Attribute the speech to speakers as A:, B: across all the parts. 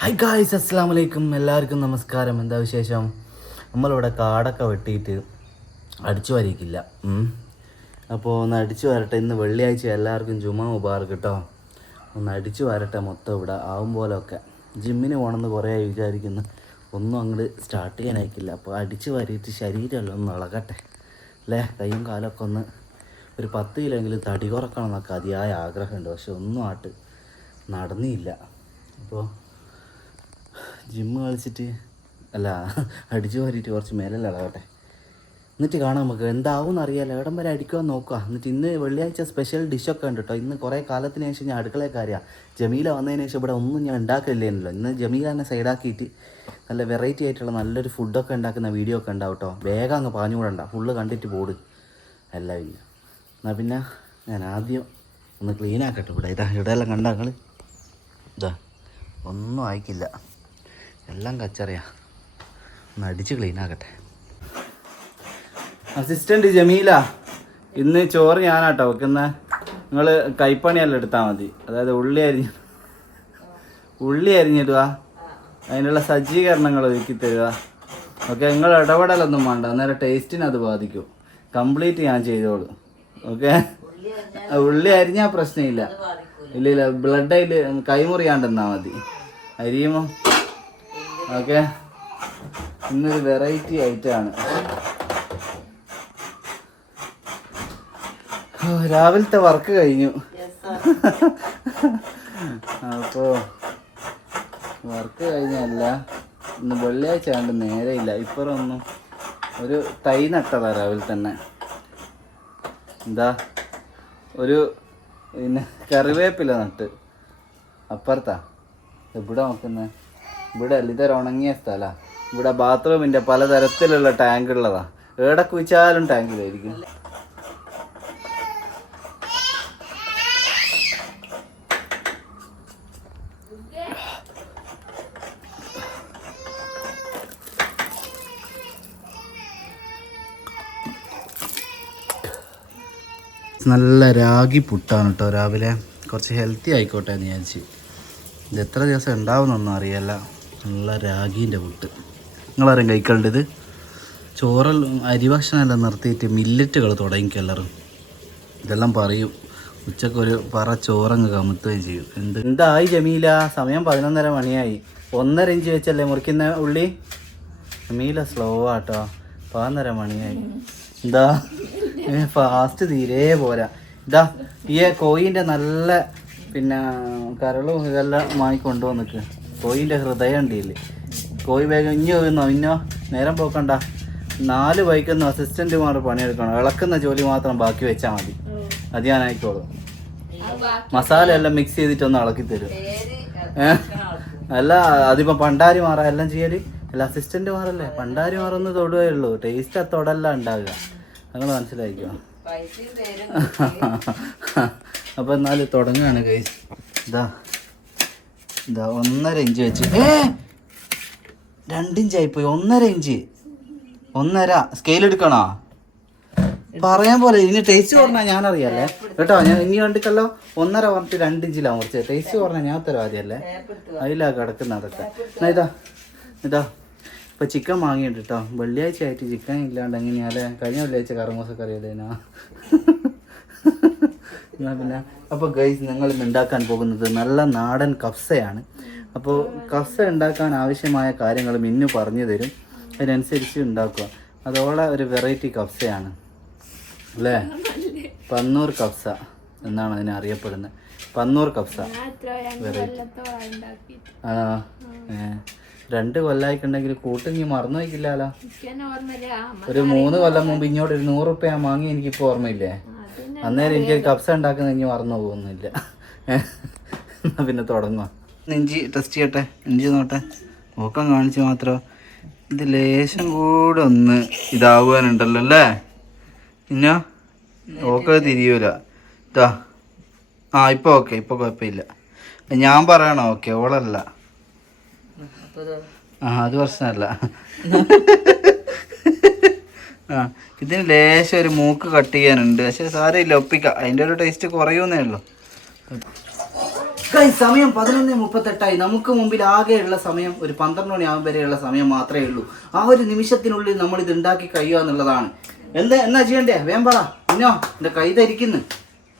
A: Hi guys അസ്സാം വലൈക്കും എല്ലാവർക്കും നമസ്കാരം. എന്താ വിശേഷം? നമ്മളിവിടെ കാടൊക്കെ വെട്ടിയിട്ട് അടിച്ചു വരയ്ക്കില്ല. അപ്പോൾ ഒന്ന് അടിച്ചു വരട്ടെ. ഇന്ന് വെള്ളിയാഴ്ച എല്ലാവർക്കും ജുമ മുബാർക്ക് കേട്ടോ ഒന്ന് അടിച്ചു വരട്ടെ മൊത്തം ഇവിടെ ആവും പോലൊക്കെ. ജിമ്മിന് പോകണമെന്ന് കുറേ ആയി വിചാരിക്കുന്നു. ഒന്നും അങ്ങോട്ട് സ്റ്റാർട്ട് ചെയ്യാനായിക്കില്ല. അപ്പോൾ അടിച്ചു വരയിട്ട് ശരീരമല്ല ഒന്ന് ഇളകട്ടെ അല്ലേ കൈയും കാലൊക്കെ ഒന്ന് ഒരു പത്ത് കിലോയെങ്കിലും തടി കുറക്കണം എന്നൊക്കെ അതിയായ ആഗ്രഹമുണ്ട്. പക്ഷെ ഒന്നും ആട്ട് നടന്നില്ല. അപ്പോൾ ജിമ്മ് കളിച്ചിട്ട് അല്ല അടിച്ചു വാരിയിട്ട് കുറച്ച് മേലല്ല ഇളകട്ടെ. എന്നിട്ട് കാണാം നമുക്ക് എന്താവും അറിയാലോ. എവിടം വരെ അടിക്കാൻ നോക്കുക. എന്നിട്ട് ഇന്ന് വെള്ളിയാഴ്ച സ്പെഷ്യൽ ഡിഷൊക്കെ ഉണ്ട് കേട്ടോ ഇന്ന് കുറേ കാലത്തിന് ശേഷം ഞാൻ അടുക്കളയൊക്കെ അറിയാം ജമീല വന്നതിന് ശേഷം ഇവിടെ ഒന്നും ഞാൻ ഉണ്ടാക്കില്ലേനല്ലോ ഇന്ന് ജമീല തന്നെ സൈഡാക്കിയിട്ട് നല്ല വെറൈറ്റി ആയിട്ടുള്ള നല്ലൊരു ഫുഡൊക്കെ ഉണ്ടാക്കുന്ന വീഡിയോ ഒക്കെ ഉണ്ടാവും കേട്ടോ വേഗം അങ്ങ് പാഞ്ഞു കൂടണ്ട ഫുള്ള് കണ്ടിട്ട് പോട്. അല്ല ഇല്ല. എന്നാൽ പിന്നെ ഞാൻ ആദ്യം ഒന്ന് ക്ലീൻ ആക്കട്ടെ ഇവിടെ. ഇതാ ഇവിടെയെല്ലാം കണ്ടാക്കൾ ഇതാ ഒന്നും ആയിക്കില്ല. എല്ലാം കച്ചറിയാ. ഒന്ന് അടിച്ച് ക്ലീൻ ആക്കട്ടെ. അസിസ്റ്റന്റ് ജമീല ഇന്ന് ചോറ് ഞാനാട്ടോ വെക്കുന്ന. നിങ്ങൾ കൈപ്പണിയെല്ലാം എടുത്താൽ മതി. അതായത് ഉള്ളി അരിഞ്ഞ് ഉള്ളി അരിഞ്ഞിടുക അതിനുള്ള സജ്ജീകരണങ്ങൾ ഒരുക്കി തരിക ഓക്കെ നിങ്ങൾ ഇടപെടലൊന്നും വേണ്ട. അന്നേരം ടേസ്റ്റിന് അത് ബാധിക്കും. കംപ്ലീറ്റ് ഞാൻ ചെയ്തോളൂ. ഓക്കെ ഉള്ളി അരിഞ്ഞാൽ പ്രശ്നമില്ല. ഇല്ല ഇല്ല. ബ്ലഡ് അതിൽ കൈമുറിയാണ്ടെന്നാൽ മതി. അരിയുമോ ഓക്കെ. ഇന്നൊരു വെറൈറ്റി ഐറ്റമാണ് ആണ്. രാവിലത്തെ വർക്ക് കഴിഞ്ഞു. അപ്പോ വർക്ക് കഴിഞ്ഞല്ല. ഇന്ന് വെള്ളിയാഴ്ച ആണ്ട് നേരെയില്ല ഇപ്പറൊന്നും ഒരു തൈ നട്ടതാ രാവിലെ തന്നെ. എന്താ? ഒരു പിന്നെ കറിവേപ്പില നട്ട്. അപ്പുറത്താ. എവിടെ നോക്കുന്നത് ഇവിടെ അല്ല ഇതൊരു ഉണങ്ങിയ സ്ഥലാ. ഇവിടെ ബാത്റൂമിന്റെ പലതരത്തിലുള്ള ടാങ്ക് ഉള്ളതാ. എവിടെ കുഴിച്ചാലും ടാങ്കിലായിരിക്കും നല്ല രാഗി പുട്ടാണ് കേട്ടോ രാവിലെ. കുറച്ച് ഹെൽത്തി ആയിക്കോട്ടെ എന്ന് വിചാരിച്ച്. ഇത് എത്ര ദിവസം ഉണ്ടാവുമെന്നൊന്നും അറിയല്ല. നല്ല രാഗീന്റെ പുട്ട്. നിങ്ങളാരും കഴിക്കേണ്ടത് ചോറൽ അരി ഭക്ഷണമെല്ലാം നിർത്തിയിട്ട് മില്ലറ്റുകൾ തുടങ്ങിക്കും എല്ലാവരും ഇതെല്ലാം പറയും. ഉച്ചയ്ക്ക് ഒരു പറ ചോറങ്ങ് കമുത്തുകയും ചെയ്യും. എന്ത്? എന്തായി ജമീല? സമയം പതിനൊന്നര മണിയായി. ഒന്നര ഇഞ്ച് വെച്ചല്ലേ മുറിക്കുന്ന ഉള്ളി? ജമീല സ്ലോ ആട്ടോ. പതിനൊന്നര മണിയായി. എന്താ? ഫാസ്റ്റ് തീരെ പോരാ. ഇതാ ഈ കോയിന്റെ നല്ല പിന്നെ കരളും ഇതെല്ലാം വാങ്ങി കൊണ്ടുവന്നിക്ക് കോയിന്റെ ഹൃദയം ഉണ്ടല്ലേ കോയി വേഗം ഇഞ്ഞോ ഇന്നോ ഇന്നോ? നേരം പോക്കണ്ട. നാല് ബൈക്കൊന്നും അസിസ്റ്റന്റുമാർ പണിയെടുക്കണം. ഇളക്കുന്ന ജോലി മാത്രം ബാക്കി വെച്ചാൽ മതി. അത് ഞാൻ ആയിക്കോളൂ മസാല എല്ലാം മിക്സ് ചെയ്തിട്ടൊന്ന് ഇളക്കി തരും? അല്ല അതിപ്പോ പണ്ടാരി മാറാ. എല്ലാം ചെയ്യൽ? അല്ല അസിസ്റ്റന്റ് മാറല്ലേ? പണ്ടാരി മാറൊന്ന് തൊടുകയേ ഉള്ളൂ. ടേസ്റ്റ് ആ തൊടല്ല ഉണ്ടാവുക. നിങ്ങൾ മനസ്സിലായിക്കോ? അപ്പൊ എന്നാൽ തുടങ്ങുകയാണ് കൈസ് ഇതാ. ഇതാ ഒന്നര ഇഞ്ച് വെച്ച്. ഏ? രണ്ടിഞ്ചായി പോയി ഒന്നര ഇഞ്ച്. ഒന്നര. സ്കെയിൽ എടുക്കണോ? പറയാൻ പോലെ ഇനി ടേസ്റ്റ് പറഞ്ഞാൽ ഞാൻ അറിയാല്ലേ കേട്ടോ ഞാൻ ഇനി കണ്ടിട്ടല്ലോ ഒന്നര പറഞ്ഞിട്ട് രണ്ട് കുറച്ച്. ടേസ്റ്റ് പറഞ്ഞാൽ ഞാൻ തരാം ആദ്യമല്ലേ? അതിലാ കിടക്കുന്ന അതൊക്കെ. എന്നാ ഇതാ ഇതാ. ഇപ്പൊ ചിക്കൻ വാങ്ങിയിട്ട് കേട്ടോ വെള്ളിയാഴ്ച ആയിട്ട് ചിക്കൻ ഇല്ലാണ്ട് എങ്ങനെയാലേ കഴിഞ്ഞ വെള്ളിയാഴ്ച കറമോസ കറിയല്ലേനാ എന്നാ പിന്നെ. അപ്പോൾ ഗൈസ് ഞങ്ങൾ ഇന്ന് ഉണ്ടാക്കാൻ പോകുന്നത് നല്ല നാടൻ കഫ്സയാണ്. അപ്പോൾ കഫ്സ ഉണ്ടാക്കാൻ ആവശ്യമായ കാര്യങ്ങൾ മിന്നു പറഞ്ഞു തരും. അതിനനുസരിച്ച് ഉണ്ടാക്കുക. അതോടെ ഒരു വെറൈറ്റി കഫ്സയാണ്. അല്ലേ? പന്നൂർ കഫ്സ എന്നാണ് അതിനെ അറിയപ്പെടുന്നത്. പന്നൂർ കഫ്സ. വെറൈറ്റി ആ. ഏ. രണ്ട് കൊല്ലായിക്കുണ്ടെങ്കിൽ നീ മറന്നു വയ്ക്കില്ലല്ലോ ഒരു മൂന്ന് കൊല്ലം മുമ്പ് ഇങ്ങോട്ട് ഒരു നൂറ് റുപ്യ ഞാൻ വാങ്ങി എനിക്കിപ്പോൾ ഓർമ്മയില്ലേ? അന്നേരം എനിക്ക് കപ്സ ഉണ്ടാക്കുന്ന ഇനി മറന്നു പോകുന്നില്ല. എന്നാ പിന്നെ തുടങ്ങുക നെഞ്ചി ടെസ്റ്റ് ചെയ്യട്ടെ? നെഞ്ചി നോട്ടെ? ഓക്കം കാണിച്ചു മാത്രം? ഇത് ലേശം കൂടെ ഒന്ന് ഇതാവാനുണ്ടല്ലോ അല്ലേ? പിന്നെ? ഓക്കെ തിരിയൂല. ഇതാ ആ ഇപ്പോൾ ഓക്കെ ഇപ്പോൾ കുഴപ്പമില്ല. ഞാൻ പറയണോ ഓക്കെ ഓളല്ല. ആ അത് പ്രശ്നമല്ല. ആ ഇതിന് ലേശം ഒരു മൂക്ക് കട്ട് ചെയ്യാനുണ്ട്. പക്ഷെ സാരമില്ല ഒപ്പിക്ക. അതിന്റെ ഒരു ടേസ്റ്റ് കുറയുന്നേ ഉള്ളൂ. സമയം പതിനൊന്ന് മുപ്പത്തെട്ടായി. നമുക്ക് മുമ്പിൽ ആകെയുള്ള സമയം ഒരു പന്ത്രണ്ട് മണിയാകും വരെയുള്ള സമയം മാത്രമേ ഉള്ളൂ. ആ ഒരു നിമിഷത്തിനുള്ളിൽ നമ്മൾ ഇത് ഉണ്ടാക്കി കഴിയുക എന്നുള്ളതാണ്. എന്താ എന്നാ ചെയ്യണ്ടേ? വേം പറ. ഇന്നോ എന്റെ കൈ ധരിക്കുന്നു.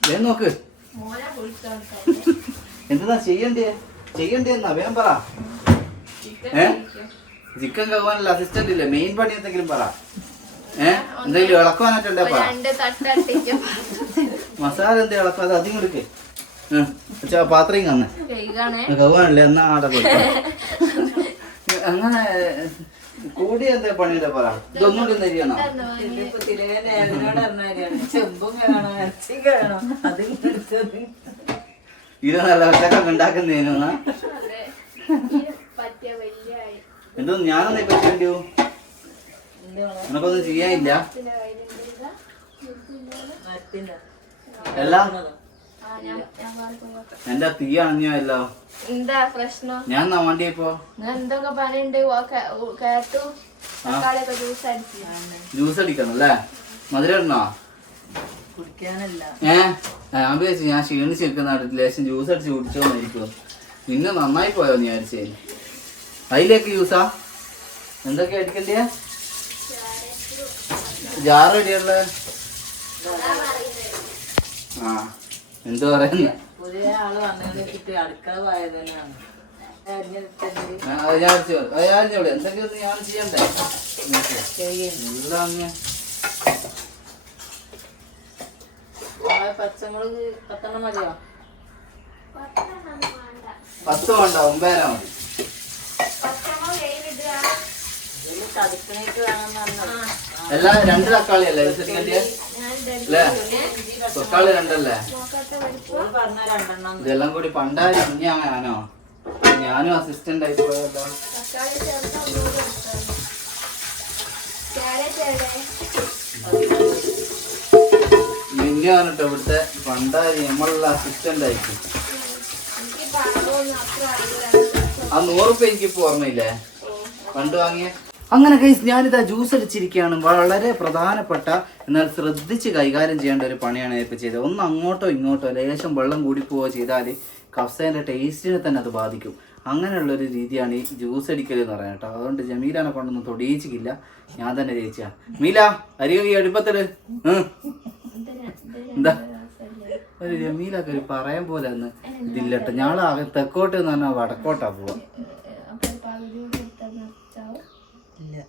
A: വേം നോക്ക്. എന്താ ചെയ്യണ്ടേ? ചെയ്യണ്ടേ എന്നാ വേം പറ. ചിക്കൻ കഴുകാനുള്ള അസിസ്റ്റന്റ് ഇല്ലേ? മെയിൻ പണി എന്തെങ്കിലും പറ. ഏ? എന്തെങ്കിലും ഇളക്കുവാനായിട്ടുണ്ടേ പറ. മസാല എന്താ ഇളക്കാതെ അത് അധികം എടുക്കേ പാത്രം കന്ന്
B: കഴുകാനല്ലേ
A: കവാനല്ലേ എന്നാ ആടെ കൊടുക്കാം അങ്ങനെ കൂടി എന്താ പണിയുടെ പറ? ഇതൊന്നും തിന്നരിയണോ
C: ചെമ്പും കാണണം ഇറച്ചി കാണണം അത് എടുത്തത്
A: ഇത് നല്ല ഉണ്ടാക്കുന്നതിനാ. എന്തോ ഞാനൊന്നും ഇപ്പൊ ചെയ്യണ്ടു നിനക്കൊന്നും ചെയ്യാനില്ല?
B: ഞാൻ ഞാൻ പോകാം.
A: എന്റെ തീ അണഞ്ഞല്ലോ
B: എന്താ പ്രശ്നം?
A: ഞാൻ എന്നാ വണ്ടി ഇപ്പോ?
B: ഞാൻ എന്തൊക്കെ പണിയുണ്ട്? ജ്യൂസ്
A: അടിക്കണം അല്ലേ? മധുരം ഇടണോ?
C: കുടിക്കാനല്ല.
A: ഏ? ഞാൻ വിചാരിച്ചു ഞാൻ ക്ഷീണിച്ചിരിക്കുന്ന ലേശം ജ്യൂസ് അടിച്ച് കുടിച്ചോന്നായിരിക്കും നിന്നെ നന്നായി പോയോ നീ വിചാരിച്ചേ. അതിലേക്ക് യൂസാ എന്തൊക്കെ അടിക്കണ്ടേ ജാറ് എടിയുള്ള ആ എന്ത് പറയുന്നേ? ആ, ഞാൻ ചെയ്യണ്ടേ?
C: പച്ചമുളക് പത്തെണ്ണം മതിയോ?
A: പത്ത് വേണ്ട ഒമ്പതര മതി
C: ഇതിൽ തടുക്കണേക്ക് വേണം പറഞ്ഞത്
A: എല്ലാം രണ്ട് തക്കാളി അല്ലേ? അല്ലേ? തക്കാളി രണ്ടല്ലേ?
C: ഓൾ പറഞ്ഞ രണ്ടെണ്ണം
A: ഇതെല്ലാം കൂടി പണ്ടായി ഇനി ഞാനോ ഞാനും അസിസ്റ്റന്റ് ആയി പോയല്ലോ? മിന്നാണ് കേട്ടോ ഇവിടുത്തെ പണ്ടായി നമ്മളുള്ള അസിസ്റ്റന്റ് ആയിരിക്കും
B: എനിക്ക്
A: ആ നൂറ് രൂപ ഇപ്പൊ ഓർമ്മയില്ലേ? പണ്ട് വാങ്ങിയ അങ്ങനെ കൈസ് ഞാനിതാ ജ്യൂസ് അടിച്ചിരിക്കുകയാണ്. വളരെ പ്രധാനപ്പെട്ട എന്നാൽ ശ്രദ്ധിച്ച് കൈകാര്യം ചെയ്യേണ്ട ഒരു പണിയാണ് ഇപ്പോൾ ചെയ്തത്. ഒന്ന് അങ്ങോട്ടോ ഇങ്ങോട്ടോ ലേശം വെള്ളം കൂടി പോവുക ചെയ്താൽ കഫ്സേന്റെ ടേസ്റ്റിനെ തന്നെ അത് ബാധിക്കും. അങ്ങനെയുള്ളൊരു രീതിയാണ് ഈ ജ്യൂസ് അടിക്കൽ എന്ന് പറയുന്നത് കേട്ടോ. അതുകൊണ്ട് ജമീലാനെ കൊണ്ടൊന്നും തൊടിയിച്ചില്ല ഞാൻ തന്നെ ജയിച്ചാ. മീല അരി ഈ അടുപ്പത്തിൽ എന്താ? ഒരു ജമീലൊക്കെ ഒരു പറയാൻ പോലെ ഒന്ന് ഇതില്ലട്ടോ. ആകെ തെക്കോട്ട് എന്ന് പറഞ്ഞാൽ വടക്കോട്ടാ പോവാ.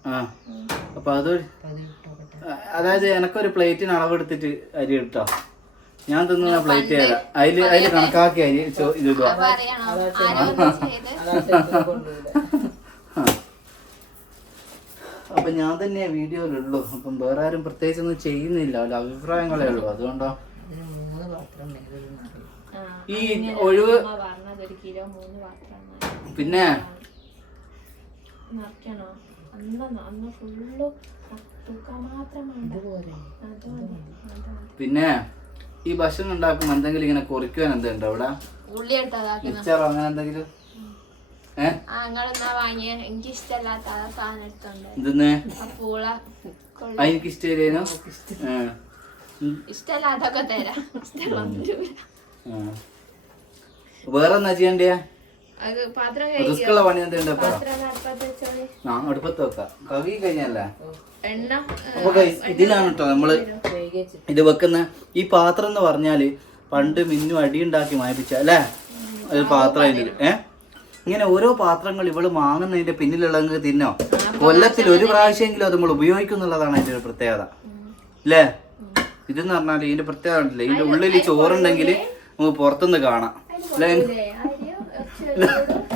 A: ആ. അപ്പൊ അതൊരു അതായത് എനക്കൊരു പ്ലേറ്റിന് അളവെടുത്തിട്ട് അരി ഇട്ടോ. ഞാൻ തിന്നുന്ന പ്ലേറ്റ് തരാം. അതിൽ അതിൽ കണക്കാക്കി അരി ചോ- ഇത് ഇടുക. അപ്പൊ ഞാൻ തന്നെ വീഡിയോയിലുള്ളൂ. അപ്പം വേറെ ആരും പ്രത്യേകിച്ചൊന്നും ചെയ്യുന്നില്ല. അഭിപ്രായങ്ങളേ ഉള്ളൂ. അതുകൊണ്ടോ
C: മൂന്ന് പാത്രം ഉണ്ടായിരുന്നു
A: ഈ ഒഴിവ്
B: ഒരു കിലോ മൂന്ന്
A: പിന്നെ?
B: നിറയ്ക്കണോ? അന്ന് അന്ന് ഫുള്ള്
A: പിന്നെ ഈ ഭക്ഷണം ഉണ്ടാക്കുമ്പോ എന്തെങ്കിലും ഇങ്ങനെ കുറിക്കുവാൻ എന്തുണ്ടോ അവിടെ? മിച്ചറോ അങ്ങനെ എന്തെങ്കിലും? ഏ?
B: ആ നിങ്ങളെന്നാ വാങ്ങിയ? എനിക്ക് ഇഷ്ടമല്ലാത്ത ആ സാധനം എടുത്തോണ്ട് പൂള. കൊള്ളാം
A: ആ എനിക്ക് ഇഷ്ടമായിരുന്നു
B: ഇഷ്ടമല്ലാത്തൊക്കെ തരാം. ഇഷ്ടമുള്ള
A: വേറെ എന്നാ ചെയ്യണ്ടേ? റിസ്ക്കുള്ള പണി എന്തുണ്ട് ആ അടുപ്പത്ത് വെക്കാം. കവി കഴിഞ്ഞല്ലേ? അപ്പൊ ഇതിലാണ് കേട്ടോ
C: നമ്മൾ
A: ഇത് വെക്കുന്ന ഈ പാത്രം എന്ന് പറഞ്ഞാൽ പണ്ട് മിന്നു അടിയുണ്ടാക്കി മായപ്പിച്ച അല്ലേ? ഒരു പാത്രം ഏ? ഇങ്ങനെ ഓരോ പാത്രങ്ങൾ ഇവൾ വാങ്ങുന്നതിന്റെ പിന്നിലുള്ളത് തിന്നോ? കൊല്ലത്തിൽ ഒരു പ്രാവശ്യമെങ്കിലും അത് നമ്മൾ ഉപയോഗിക്കുന്നുള്ളതാണ് അതിന്റെ ഒരു പ്രത്യേകത. അല്ലേ? ഇതെന്ന് പറഞ്ഞാൽ ഇതിന്റെ പ്രത്യേകത ഉണ്ടല്ലേ ഇതിന്റെ ഉള്ളിൽ ചോറുണ്ടെങ്കിൽ നമുക്ക് പുറത്തുനിന്ന് കാണാം. അല്ലേ
B: അരിയോ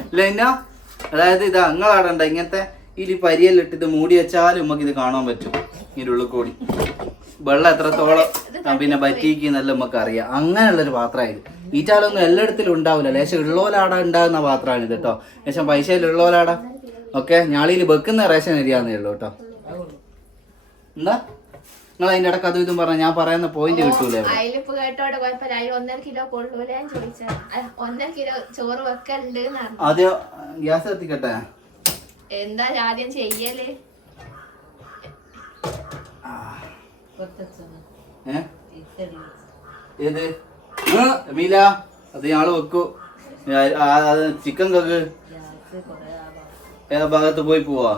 A: അല്ലേ എന്നാ അതായത് ഇത് അങ്ങളാടണ്ട ഇങ്ങനത്തെ ഈ പരിയെല്ലാം ഇത് മൂടി വെച്ചാലും നമുക്ക് ഇത് കാണാൻ പറ്റും ഇതിന്റെ ഉള്ളിൽ കൂടി. വെള്ളം എത്രത്തോളം പിന്നെ പറ്റിക്കുന്നല്ല നമുക്ക് അറിയാം അങ്ങനെയുള്ള ഒരു പാത്രമായത്. ഈറ്റാലൊന്നും ചാലൊന്നും എല്ലായിടത്തിലും ഉണ്ടാവില്ല. ലേശം ഉള്ളോലാട ഉണ്ടാകുന്ന പാത്രമാണ് ഇത് കേട്ടോ. ലേശം പൈസയിൽ ഉള്ളോലാട. ഓക്കെ ഞാളിയിൽ വെക്കുന്ന റേഷൻ അരിയാന്നേ ഉള്ളൂ കേട്ടോ. എന്താ? നിങ്ങൾ അതിന്റെ ഇടയ്ക്ക് അതും ഇതും പറഞ്ഞ ഞാൻ പറയുന്ന പോയിന്റ് കിട്ടൂലേ
B: അയിലിപ്പ് കേട്ടോടെ കുഴപ്പമില്ല. ഒന്നര കിലോ കൊള്ളൂല ഞാൻ ചോദിച്ചത്. ഒന്നര കിലോ ചോറ് വെക്കലുണ്ട് എന്ന് പറഞ്ഞു.
A: ആദ്യം ഗ്യാസ് എത്തിക്കട്ടെ
B: എന്താ ആദ്യം
C: ചെയ്യൽ?
A: ഏത്? മീല അത് ഞാൾ വെക്കൂ. ചിക്കൻ കക്ക് ഏതാ ഭാഗത്ത് പോയി പോവാ?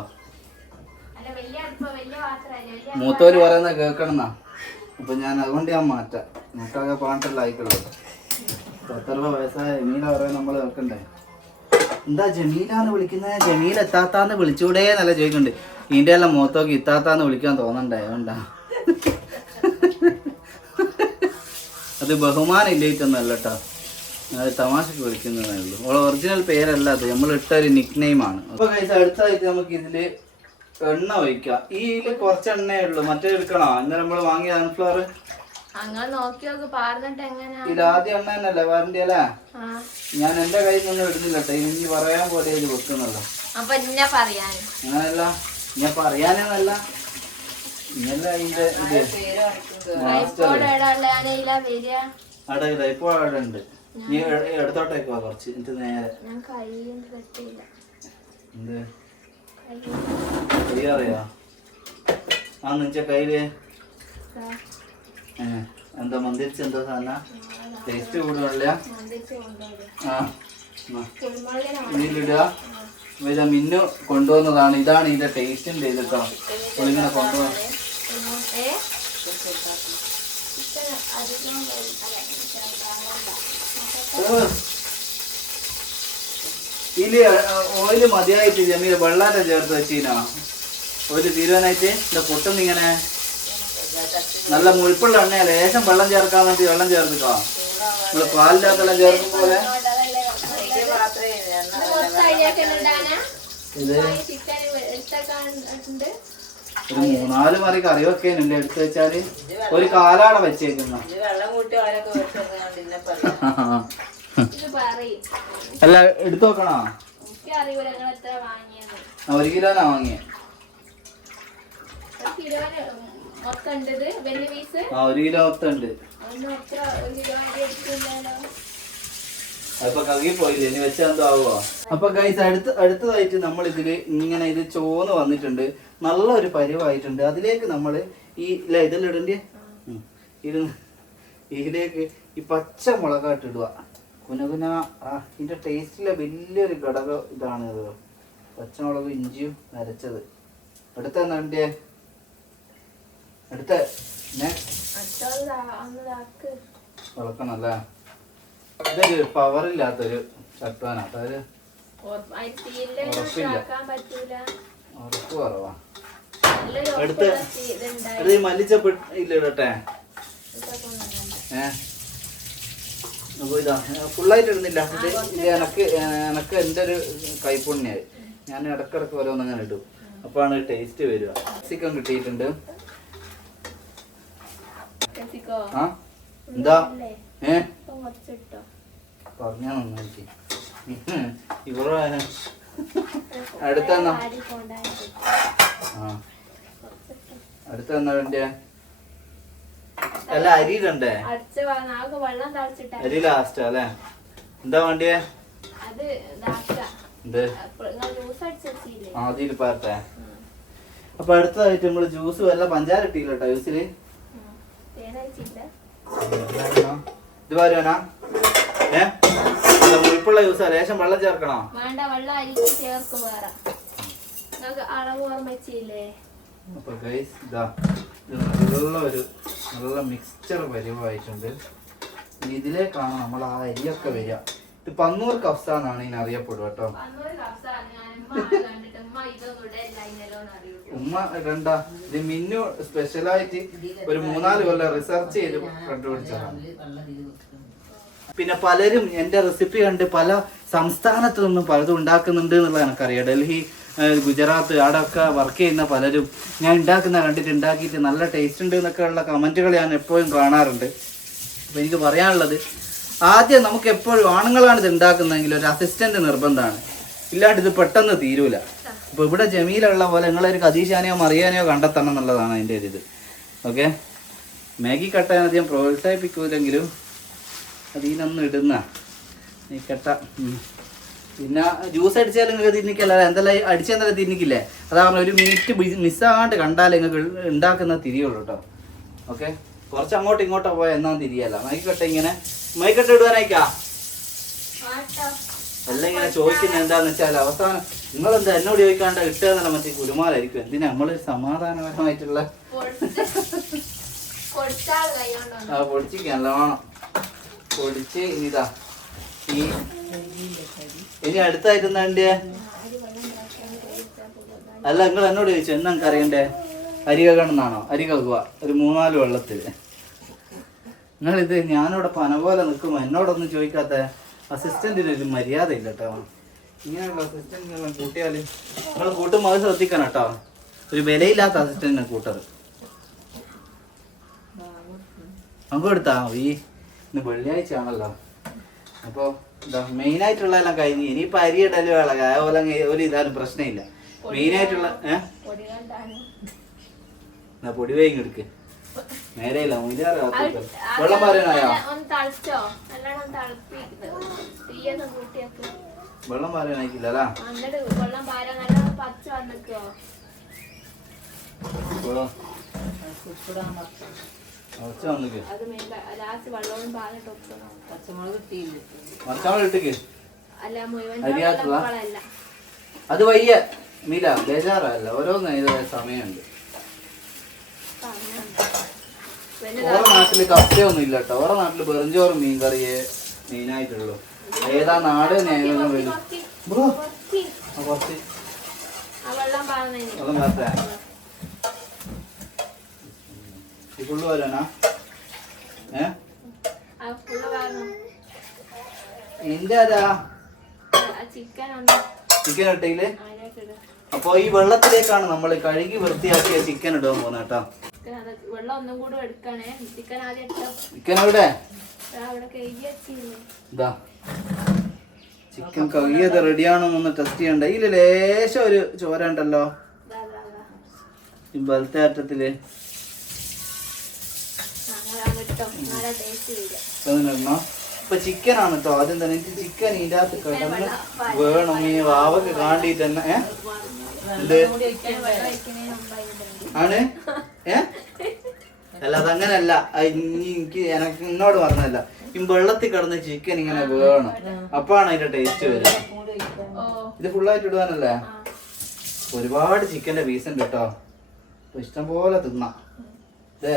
A: മൂത്തോര് പറയുന്ന കേൾക്കണമെന്നാ അപ്പൊ ഞാൻ അതുകൊണ്ട് ഞാൻ മാറ്റാം. നമുക്കൊക്കെ പാട്ടല്ല ആയിക്കോളൂ. പത്ത് അറുപത് വയസ്സായ ജമീല പറയാൻ നമ്മൾ കേൾക്കണ്ടേ? എന്താ ജമീല എന്ന് വിളിക്കുന്നത് ജമീൽ എത്താത്താന്ന് വിളിച്ചൂടേ നല്ല ചോദിക്കണ്ട്. ഇതിന്റെ എല്ലാം മൂത്തോക്ക് ഇത്താത്താന്ന് വിളിക്കാൻ തോന്നണ്ടേ? അതുകൊണ്ടാ. അത് ബഹുമാനം ഇല്ലായിട്ടൊന്നല്ല കേട്ടോ അത് തമാശക്ക് വിളിക്കുന്നതേ ഉള്ളൂ. ഒറിജിനൽ പേരല്ല അത്. നമ്മൾ ഇട്ട ഒരു നിക് നെയിമാണ് അപ്പൊ കഴിച്ച അടുത്തായിട്ട് നമുക്ക് ഇതിൽ എണ്ണ ഒഴിക്കാം ഈ ഇതിൽ കുറച്ച് എണ്ണയേ ഉള്ളൂ. മറ്റേ എടുക്കണോ? ഇന്നലെ നമ്മൾ വാങ്ങിയ സൺഫ്ലവർ
B: അങ്ങനെ നോക്കി നോക്ക്. പാർന്നിട്ട് എങ്ങനെയാ
A: ഇതിൽ ആദ്യം എണ്ണ തന്നെയല്ലേ? വാറണ്ടി അല്ലേ? ഞാൻ എന്റെ കയ്യിൽ നിന്നും ഇടുന്നില്ല കേട്ടോ. ഇനി പറയാൻ പോലെ ഇത് വെക്കുന്നുള്ളൂ
B: അപ്പൊ ഇന്നെ പറയാൻ.
A: അങ്ങനല്ല ഞാൻ പറയാനല്ല ഇന്നല്ല അതിന്റെ ഇത്. അവിടെ ഇതാ ഇപ്പോൾ അവിടെ ഉണ്ട്. നീ എ- കുറച്ച്. എന്നിട്ട് നേരെ. എന്ത്?
B: കൈ
A: കൈ അറിയാ ആ നിച്ച കയ്യിൽ.
B: ദാ,
A: ഏ, എന്താ മന്ദിരിച്ച് എന്താ സാധന? ടേസ്റ്റ് കൂടുതലല്ല? ആ ആ.
B: കുരുമുളകിനാണ്.
A: ഇതിലിടുക. ഇവ മിന്നു കൊണ്ടുവന്നതാണ്. ഇതാണ് ഇതിന്റെ ടേസ്റ്റിന്റെ ഇത് കേട്ടോ ഇങ്ങനെ കൊണ്ടുവന്ന
B: ഏ
A: ഇല്ല ഓയിൽ മതിയായിട്ട് ജമീൽ വെള്ളാറ്റ ചേർത്ത് വെച്ചിനോ. ഓയിൽ തീരുവാനായിട്ട് ഇത് പൊട്ടുന്ന ഇങ്ങനെ നല്ല മുഴുപ്പുള്ള എണ്ണ ലേശം വെള്ളം ചേർക്കാൻ വേണ്ടി വെള്ളം ചേർത്തിട്ടോ. നമ്മൾ നമ്മൾ പാലില്ലാത്തെല്ലാം ചേർക്കും പോലെ ഒരു മൂന്നാൽ മറി കറി വെക്കാനുണ്ട് എടുത്തു വെച്ചാൽ ഒരു കാലാണ് വെച്ചേക്കുന്ന. അല്ല എടുത്തു നോക്കണോ? ഒരു കിലോനാ വാങ്ങിയേ.
B: ഒരു
A: കിലോ
B: ഒത്തുണ്ട്
A: അപ്പൊ കകി പോയില്ലേ? ഇനി വെച്ചാ എന്തോ ആവുമോ അപ്പൊ ഗൈസ് അടുത്ത് അടുത്തതായിട്ട് നമ്മൾ ഇതിൽ ഇങ്ങനെ ഇത് ചോന്ന് വന്നിട്ടുണ്ട്. നല്ല ഒരു പരിവായിട്ടുണ്ട്. അതിലേക്ക് നമ്മൾ ഈ ഇല്ല ഇതെല്ലാം ഇടണ്ടേ? ഇത് ഇതിലേക്ക് ഈ പച്ച മുളകായിട്ട് ഇടുക. കുനകുന ആ ഇതിന്റെ ടേസ്റ്റിലെ വലിയൊരു ഘടകം ഇതാണ് ഇത് പച്ചമുളക് ഇഞ്ചിയും അരച്ചത്. അടുത്ത എന്താ അടുത്ത നെക്സ്റ്റ്
B: മറ്റത് ദാ- ഒന്ന് ഇതാക്ക്.
A: വളർത്തണല്ലേ ഇതൊരു പവറില്ലാത്തൊരു ചട്ടുവാനാ അതായത് ഉറപ്പില്ല. ഉറപ്പ് കുറവാ. എടുത്ത് മല്ലിച്ചപ്പ് ഇല്ല
B: ഇടട്ടെ? ഒന്ന് വേണ്ട.
A: ഏ അപ്പൊ ഇതാ ഫുള്ളായിട്ട് ഇടുന്നില്ല. ഇത് ഇത് എനക്ക് എനക്ക് എന്റെ ഒരു കൈപ്പുണ്യായി. ഞാൻ ഇടക്കിടക്ക് ഓരോന്ന് അങ്ങനെ ഇടും. അപ്പോഴാണ് ടേസ്റ്റ് വരിക. ചിക്കൻ കിട്ടിയിട്ടുണ്ട്. ആ? എന്താ? ഏ? പറഞ്ഞാ നന്നായിട്ട്. ഇവിടെ അടുത്തെന്നാ ആ. അടുത്തെന്നാ വേണ്ടിയ? അല്ല അരി ഇടണ്ടേ? അരി ലാസ്റ്റ് അല്ലേ? എന്താ വേണ്ടിയേ? ആദ്യം പാരട്ടെ. അപ്പൊ അടുത്തതായിട്ട് നമ്മൾ ജ്യൂസ് വല്ല പഞ്ചാര ഇട്ടില്ല കേട്ടോ
B: ജ്യൂസിൽ
A: ഇത് പാരുവാനാ ഏ? നല്ല മുഴുപ്പുള്ള ജ്യൂസാ ലേശം വെള്ളം ചേർക്കണോ?
B: വേണ്ട വെള്ളം ചേർക്കും വേറെ. അളവ് ഓർമ്മ വെച്ചില്ലേ
A: അപ്പൊ ഗൈസ് ഇതാ ഇത് നല്ല ഒരു നല്ല മിക്സ്ചർ പരിവായിട്ടുണ്ട്. ഇനി ഇതിലേക്കാണ് നമ്മൾ ആ അരിയൊക്കെ വരിക. ഇത് പന്നൂർ കഫ്സ എന്നാണ് ഇതിന് അറിയപ്പെടുക കേട്ടോ.
B: ഉമ്മ
A: കണ്ട ഇത് മിന്നു സ്പെഷ്യലായിട്ട് ഒരു മൂന്നാൽ കൊല്ലം റിസർച്ച് ചെയ്ത് കണ്ടുപിടിച്ചതാണ്. പിന്നെ പലരും എന്റെ റെസിപ്പി കണ്ട് പല സംസ്ഥാനത്തു നിന്നും പലതും ഉണ്ടാക്കുന്നുണ്ട് എന്നുള്ളത് എനിക്കറിയാം. ഡൽഹി ഗുജറാത്ത് അവിടെയൊക്കെ വർക്ക് ചെയ്യുന്ന പലരും ഞാൻ ഉണ്ടാക്കുന്ന കണ്ടിട്ട് ഉണ്ടാക്കിയിട്ട് നല്ല ടേസ്റ്റ് ഉണ്ട് എന്നൊക്കെ ഉള്ള കമന്റുകൾ ഞാൻ എപ്പോഴും കാണാറുണ്ട്. അപ്പോൾ എനിക്ക് പറയാനുള്ളത് ആദ്യം നമുക്ക് എപ്പോഴും ആണുങ്ങളാണ് ഇത് ഉണ്ടാക്കുന്നതെങ്കിൽ ഒരു അസിസ്റ്റന്റ് നിർബന്ധമാണ്. ഇല്ലാണ്ട് ഇത് പെട്ടെന്ന് തീരൂല. അപ്പോൾ ഇവിടെ ജമീലുള്ള പോലെ നിങ്ങളൊരു കതീശാനെയോ മറിയാനെയോ കണ്ടെത്തണം എന്നുള്ളതാണ് അതിന്റെ ഒരു ഇത്. ഓക്കെ മാഗി കട്ടാൻ അധികം പ്രോത്സാഹിപ്പിക്കൂലെങ്കിലും അതിനൊന്നും ഇടുന്ന. ഈ കട്ട. പിന്നെ ജ്യൂസ് അടിച്ചാൽ നിങ്ങൾക്ക് തിന്നിക്കല്ല? എന്തെല്ലാം തിന്നിക്കില്ലേ? അതാ പറഞ്ഞ ഒരു മിനിറ്റ് മിസ്സാകാണ്ട് കണ്ടാലേ നിങ്ങൾക്ക് ഉണ്ടാക്കുന്ന തിരിയുള്ളൂ കേട്ടോ ഓക്കെ കുറച്ച് അങ്ങോട്ടും ഇങ്ങോട്ടോ പോയാൽ എന്നാ തിരിയല്ല മൈക്കട്ടെ ഇങ്ങനെ. മൈക്കട്ടെ ഇടുവാനായിക്കാ?
B: അല്ല
A: എല്ലാം ഇങ്ങനെ ചോദിക്കുന്നത് എന്താന്ന് വെച്ചാൽ അവസാനം നിങ്ങൾ എന്താ എന്നോട് ചോദിക്കാണ്ട ഇട്ടതെന്നല്ല മറ്റേ കുരുമാലായിരിക്കും. എന്തിനാ നമ്മളൊരു സമാധാനപരമായിട്ടുള്ള ആ നല്ലോണം പൊടിച്ച് ഇനിതാ ഇനി എന്താ അല്ല നിങ്ങൾ എന്നോട് ചോദിച്ചു എന്നാ നിങ്ങൾക്ക് അറിയണ്ടേ? അരി കകണെന്നാണോ അരി കകുക ഒരു മൂന്നാൽ വെള്ളത്തിൽ. നിങ്ങളിത് ഞാനിവിടെ പന പോലെ നിൽക്കുമ്പോൾ എന്നോടൊന്നും ചോദിക്കാത്ത അസിസ്റ്റന്റിന് ഒരു മര്യാദ ഇല്ല കേട്ടോ. ഇങ്ങനെയുള്ള അസിസ്റ്റന്റിനെ കൂട്ടിയാൽ നിങ്ങൾ കൂട്ടുമ്പോൾ അത് ശ്രദ്ധിക്കണം കേട്ടോ. ഒരു വിലയില്ലാത്ത അസിസ്റ്റന്റിനെ കൂട്ടത് നമുക്ക് കൊടുത്താ ഈ ഇന്ന് വെള്ളിയാഴ്ച ആണല്ലോ അപ്പോൾ എന്താ എല്ലാം കഴിഞ്ഞ് ഇനിയിപ്പോൾ അരി ഇടലും ഇളക അതുപോലെ ഒരു ഇതാലും പ്രശ്നമില്ല. മെയിനായിട്ടുള്ള ഏഹ്
B: പൊടി കണ്ടാണ്
A: എന്നാ പൊടി വേഗം എടുക്ക്. നേരെയില്ല മുതിരാറ് വെള്ളം പറയാനായോ
B: കൂട്ടിയൊക്കെ.
A: വെള്ളം അല്ല?
B: എന്നിട്ട് വെള്ളം അത്
A: വയ്യ. മീല ബേജാറല്ല ഓരോന്ന് ഇതായ സമയമുണ്ട്. ഓരോ നാട്ടിൽ കപ്പയൊന്നും ഇല്ല കേട്ടോ ഓരോ നാട്ടിൽ വെറുംചോറും മീൻകറിയെ മെയിനായിട്ടുള്ളൂ. ഏതാ നാട് നേരം
B: വെള്ളം
A: വെള്ളം കാത്താ ഈ ഫുള്ള് വരാനാ ഏ?
B: ചിക്കൻ ഉണ്ട്
A: ചിക്കൻ ഇട്ടയിൽ
B: അതിലേക്ക് ഇടും
A: അപ്പൊ ഈ വെള്ളത്തിലേക്കാണ് നമ്മൾ കഴുകി വൃത്തിയാക്കിയ ചിക്കൻ ഇടാൻ പോകുന്നത് കേട്ടോ.
B: ചിക്കൻ
A: എവിടെ? ഇതാ. ചിക്കൻ കഴുകിയത് റെഡിയാണോന്നൊന്ന് ടെസ്റ്റ് ചെയ്യണ്ട. ഇതിൽ ലേശം ഒരു ചോര ഉണ്ടല്ലോ. ഈ
B: അറ്റത്തിൽ.
A: ഇതൊന്നിടണോ ഇപ്പൊ ചിക്കൻ ആണ് കേട്ടോ ആദ്യം തന്നെ എനിക്ക് ചിക്കൻ ഇതിന്റെ അകത്ത് കിടന്ന് വേണം. ഈ വാവക്ക് കാണ്ടിട്ട് തന്നെ ആണ്? ഏ? അല്ല അതങ്ങനല്ല. അത് ഇനി എനിക്ക് എനക്ക് എന്നോട് പറഞ്ഞല്ല ഈ വെള്ളത്തിൽ കിടന്ന് ചിക്കൻ ഇങ്ങനെ വേണം. അപ്പാണ് അതിന്റെ ടേസ്റ്റ് വരിക ഇത് ഫുള്ളായിട്ട് ഇടുവാനല്ലേ? ഒരുപാട് ചിക്കന്റെ പീസ് ഉണ്ട് കേട്ടോ ഇഷ്ടം പോലെ തിന്നാ. ഇതേ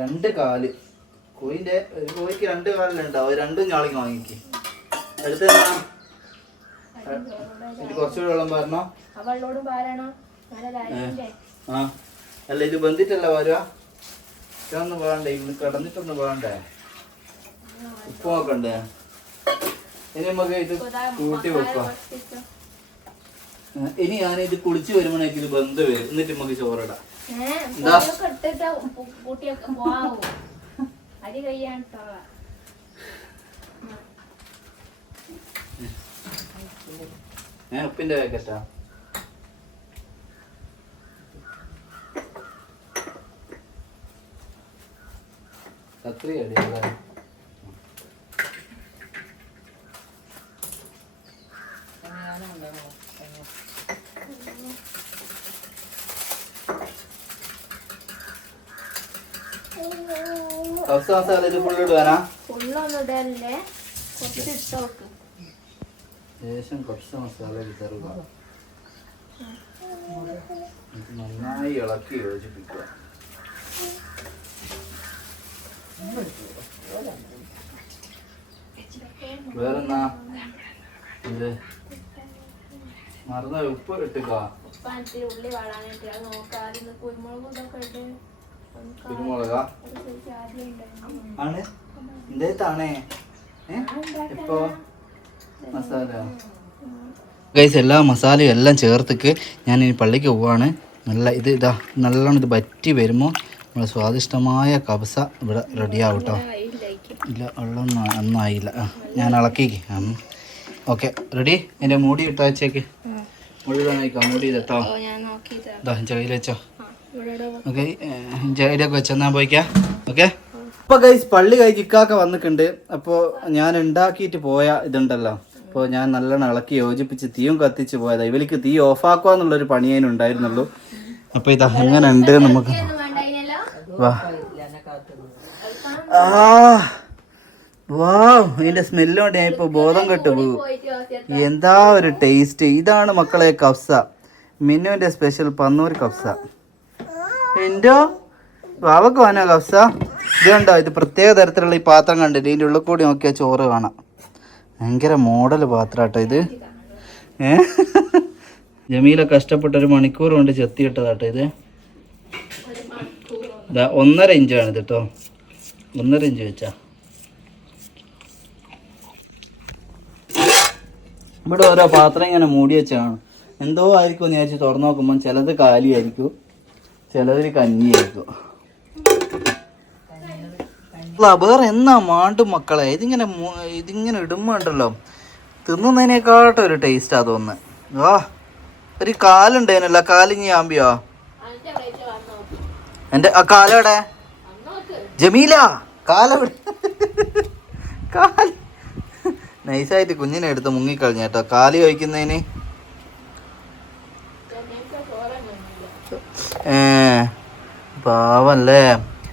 A: രണ്ട് കാൽ. കോയിന്റെ ഒരു കോഴിക്ക് രണ്ട് കാലിലുണ്ടാവും രണ്ടും ഞാളിങ് വാങ്ങിക്ക്. അടുത്ത ഇത് കുറച്ചുകൂടെ വെള്ളം പറഞ്ഞോ
B: ആ.
A: അല്ല ഇത് ബന്ധിട്ടല്ല വരുക ഇതൊന്ന് വേണ്ടേ ഇന്ന് കടന്നിട്ടൊന്നും വേണ്ടേ ഉപ്പ് നോക്കണ്ടേ ഇനി നമുക്ക് ഇത് കൂട്ടി വെക്കാം ഇനി ഞാൻ ഇത് കുളിച്ച് വരുമ്പോഴേക്ക് ഇത് ബന്ധ വരും. എന്നിട്ട് നമുക്ക് ചോറിടാം.
B: ഏഹ്
A: ഇതാ.
B: പൊടിയൊക്കെ ഇട്ടിട്ട് പു- കൂട്ടിയൊക്കെ പോവാവൂ. അരി കയ്യാണ് ട്ടോ.
A: ഞാൻ ഉപ്പിന്റെ കൗസ മസാല ഇത് ഫുള്ള് ഇടുവാനാ
B: ഫുള്ളൊന്നും ഇടല്ലേ? കുറച്ച്
A: മസാല വിതറുക നന്നായി ഇളക്കി യോജിപ്പിക്കുക. വേറെന്നാ? ഇത്. മറന്ന ഉപ്പ് ഇട്ടുക
B: ഉള്ളി വാടാനായിട്ട്. അത് നോക്കാം ആദ്യം കുരുമുളകും ഇതൊക്കെ ഇട്ട്
A: കുരുമുളക. ആണ്? ഇതേത്താണേ ഇപ്പോ മസാല. ഗൈസ് എല്ലാ മസാലയും എല്ലാം ചേർത്തിക്ക് ഞാൻ ഇനി പള്ളിക്ക് പോവാണ്. നല്ല ഇത് ഇതാ നല്ലോണം ഇത് വറ്റി വരുമ്പോൾ നമ്മുടെ സ്വാദിഷ്ടമായ കബസ ഇവിടെ റെഡിയാവും കേട്ടോ ഇല്ല വെള്ളം ഒന്നായില്ല ആ, ഞാൻ ഇളക്കിക്ക്. Okay ready? എന്റെ മൂടി ഇട്ടാച്ചേക്ക് മുഴുവൻ വയ്ക്കാം മൂടി ഇതട്ടോ ഇതാ എന്റെ വെച്ചോ. ഓക്കെ ജൈഡൊക്കെ വെച്ചെന്നാ പോയിക്കാം ഓക്കെ അപ്പൊ ഗൈസ് പള്ളി കഴിക്കാക്ക വന്നിട്ടുണ്ട്. അപ്പോൾ ഞാൻ ഉണ്ടാക്കിയിട്ട് പോയ ഇതുണ്ടല്ലോ. അപ്പോൾ ഞാൻ നല്ലോണം ഇളക്കി യോജിപ്പിച്ച് തീയും കത്തിച്ച് പോയതാ. ഇവർക്ക് തീ ഓഫാക്കുക എന്നുള്ളൊരു പണിയേനും ഉണ്ടായിരുന്നുള്ളൂ. അപ്പോൾ ഇത് അങ്ങനെ ഉണ്ട് നമുക്ക്? വാ. ആ വാ ഞാൻ ഇപ്പൊ ബോധം കെട്ടു പോകും എന്താ ഒരു ടേസ്റ്റ് ഇതാണ് മക്കളെ കഫ്സ. മിന്നുവിന്റെ സ്പെഷ്യൽ പന്നൂർ കഫ്സ. എന്തോ? വാവക്ക് വാനോ കഫ്സ ഇത് ഇത് പ്രത്യേക തരത്തിലുള്ള ഈ പാത്രം കണ്ടിട്ട് ഇതിന്റെ ഉള്ളിൽ കൂടി നോക്കിയാൽ ചോറ് കാണാം ഭയങ്കര മോഡൽ പാത്രം കേട്ടോ ഇത്. ഏ? ജമീല കഷ്ടപ്പെട്ട ഒരു മണിക്കൂർ കൊണ്ട് ചെത്തിയിട്ടതാട്ടോ ഇത്. ദാ ഒന്നര ഇത് കേട്ടോ ഒന്നര ഇഞ്ച് വെച്ചാ. ഇവിടെ ഓരോ പാത്രം ഇങ്ങനെ മൂടി വെച്ചാണ്. എന്തോ ആയിരിക്കും എന്ന് വിചാരിച്ച് തുറന്നു നോക്കുമ്പോൾ ചിലത് കാലിയായിരിക്കും. ചിലതിൽ കഞ്ഞിയായിരിക്കും. വേറെ എന്നാ മാണ്ടും മക്കളെ? ഇതിങ്ങനെ ഇതിങ്ങനെ ഇടുമ്പോണ്ടല്ലോ. തിന്നുന്നതിനേക്കാട്ടും ഒരു ടേസ്റ്റാ അതൊന്ന് ആ ഒരു കാലുണ്ടേനല്ല കാലിഞ്ഞി ആമ്പിയോ? എന്റെ ആ കാലവിടെ ജമീല കാലവിടെ കാൽ. നൈസായിട്ട് കുഞ്ഞിനെ എടുത്ത് മുങ്ങിക്കളഞ്ഞ കേട്ടോ. കാലി കഴിക്കുന്നതിന് ഏ പാവല്ലേ.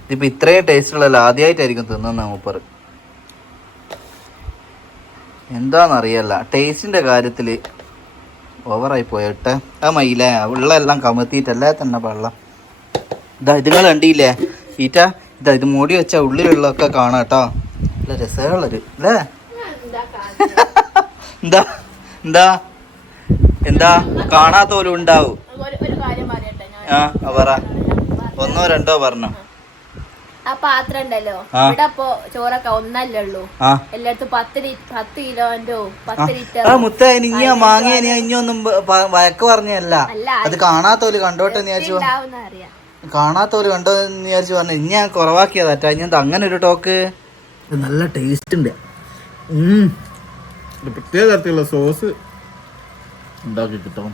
A: ഇതിപ്പോ ഇത്രയും ടേസ്റ്റ് ഉള്ളല്ലോ ആദ്യമായിട്ടായിരിക്കും തിന്നുന്ന മൂപ്പർ. എന്താന്നറിയല്ല ടേസ്റ്റിന്റെ കാര്യത്തിൽ ഓവറായി പോയട്ടെ. ആ മയിലേ ഉള്ളെല്ലാം കമത്തിയിട്ടല്ലേ തന്നെ വെള്ളം. ഇതാ ഇതുങ്ങൾ കണ്ടിയില്ലേ ഈറ്റ ഇതാ ഇത് മൂടി വെച്ച ഉള്ളിലുള്ളൊക്കെ കാണാം കേട്ടോ. നല്ല രസമുള്ളൊരു അല്ലേ?
B: എന്താ?
A: എന്താ? എന്താ? കാണാത്തോലും ഉണ്ടാവും. ആ പറ. ഒന്നോ രണ്ടോ പറഞ്ഞോ.
B: ആ പാത്രം ഉണ്ടല്ലോ. ഇവിടെ അപ്പൊ ചോറൊക്കെ ഒന്നല്ലേ ഉള്ളൂ. എല്ലായിടത്തും പത്ത് പത്ത് കിലോന്റെ പത്ത് ലിറ്റർ.
A: ആ മുത്ത ഇനി ആ മാങ്ങിയ ഇനിയൊന്നും വഴക്ക് പറഞ്ഞല്ല
B: അല്ല
A: അത് കാണാത്തോൽ കണ്ടോട്ടെ വിചാരിച്ചു
B: ഉണ്ടാവുന്ന അറിയാം.
A: കാണാത്തോൽ കണ്ടോ എന്ന് വിചാരിച്ചു പറഞ്ഞു. ഇനി ഞാൻ കുറവാക്കിയതാറ്റാ ഇനി അങ്ങനെ ഒരു ടോക്ക്? നല്ല ടേസ്റ്റ് ഉണ്ട്
D: പ്രത്യേക തരത്തിലുള്ള സോസ് ഉണ്ടാക്കി കിട്ടണം